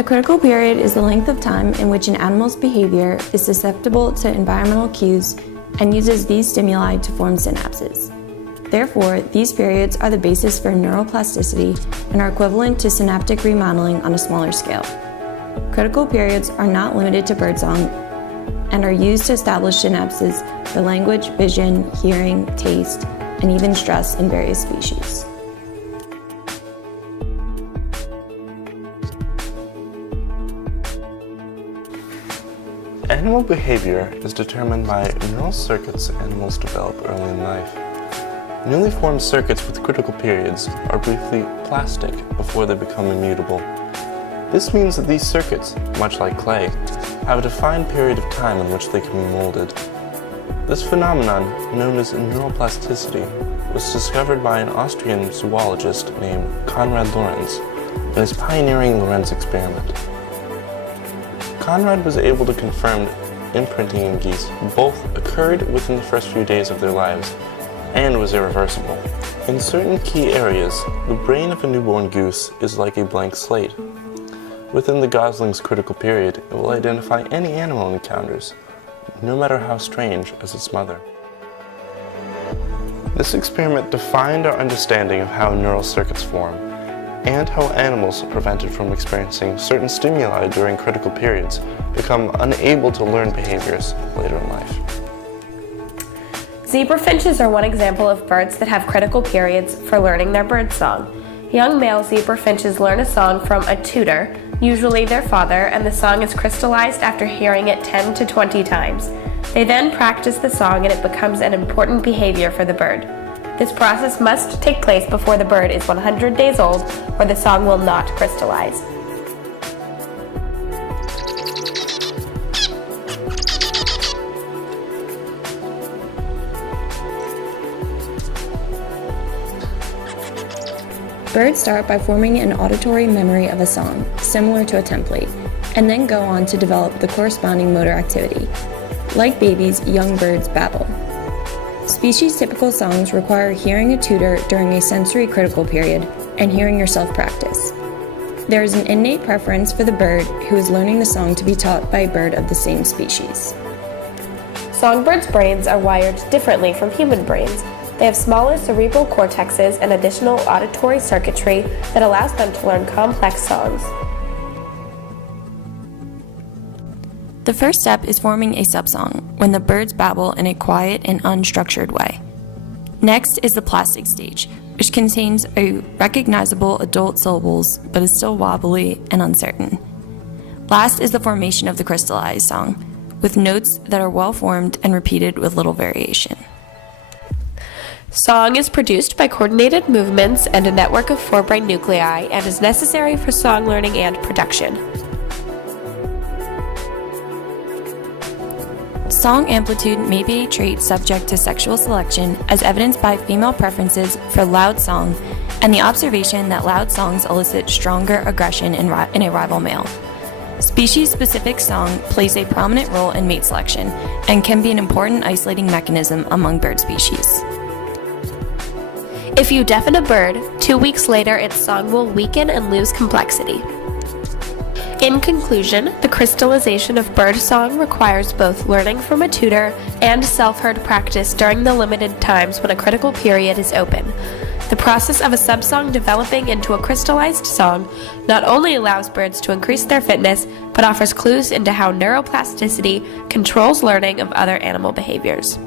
A critical period is the length of time in which an animal's behavior is susceptible to environmental cues and uses these stimuli to form synapses. Therefore, these periods are the basis for neuroplasticity and are equivalent to synaptic remodeling on a smaller scale. Critical periods are not limited to birdsong and are used to establish synapses for language, vision, hearing, taste, and even stress in various species. Animal behavior is determined by neural circuits animals develop early in life. Newly formed circuits with critical periods are briefly plastic before they become immutable. This means that these circuits, much like clay, have a defined period of time in which they can be molded. This phenomenon, known as neuroplasticity, was discovered by an Austrian zoologist named Konrad Lorenz in his pioneering Lorenz experiment. Konrad was able to confirm imprinting in geese both occurred within the first few days of their lives and was irreversible. In certain key areas, the brain of a newborn goose is like a blank slate. Within the gosling's critical period, it will identify any animal it encounters, no matter how strange as its mother. This experiment defined our understanding of how neural circuits form, and how animals prevented from experiencing certain stimuli during critical periods become unable to learn behaviors later in life. Zebra finches are one example of birds that have critical periods for learning their bird song. Young male zebra finches learn a song from a tutor, usually their father, and the song is crystallized after hearing it 10 to 20 times. They then practice the song and it becomes an important behavior for the bird. This process must take place before the bird is 100 days old, or the song will not crystallize. Birds start by forming an auditory memory of a song, similar to a template, and then go on to develop the corresponding motor activity. Like babies, young birds babble. Species-typical songs require hearing a tutor during a sensory critical period and hearing yourself practice. There is an innate preference for the bird who is learning the song to be taught by a bird of the same species. Songbirds' brains are wired differently from human brains. They have smaller cerebral cortexes and additional auditory circuitry that allows them to learn complex songs. The first step is forming a subsong, when the birds babble in a quiet and unstructured way. Next is the plastic stage, which contains a recognizable adult syllables but is still wobbly and uncertain. Last is the formation of the crystallized song, with notes that are well formed and repeated with little variation. Song is produced by coordinated movements and a network of forebrain nuclei and is necessary for song learning and production. Song amplitude may be a trait subject to sexual selection, as evidenced by female preferences for loud song and the observation that loud songs elicit stronger aggression in a rival male. Species-specific song plays a prominent role in mate selection and can be an important isolating mechanism among bird species. If you deafen a bird, 2 weeks later its song will weaken and lose complexity. In conclusion, the crystallization of bird song requires both learning from a tutor and self-heard practice during the limited times when a critical period is open. The process of a subsong developing into a crystallized song not only allows birds to increase their fitness, but offers clues into how neuroplasticity controls learning of other animal behaviors.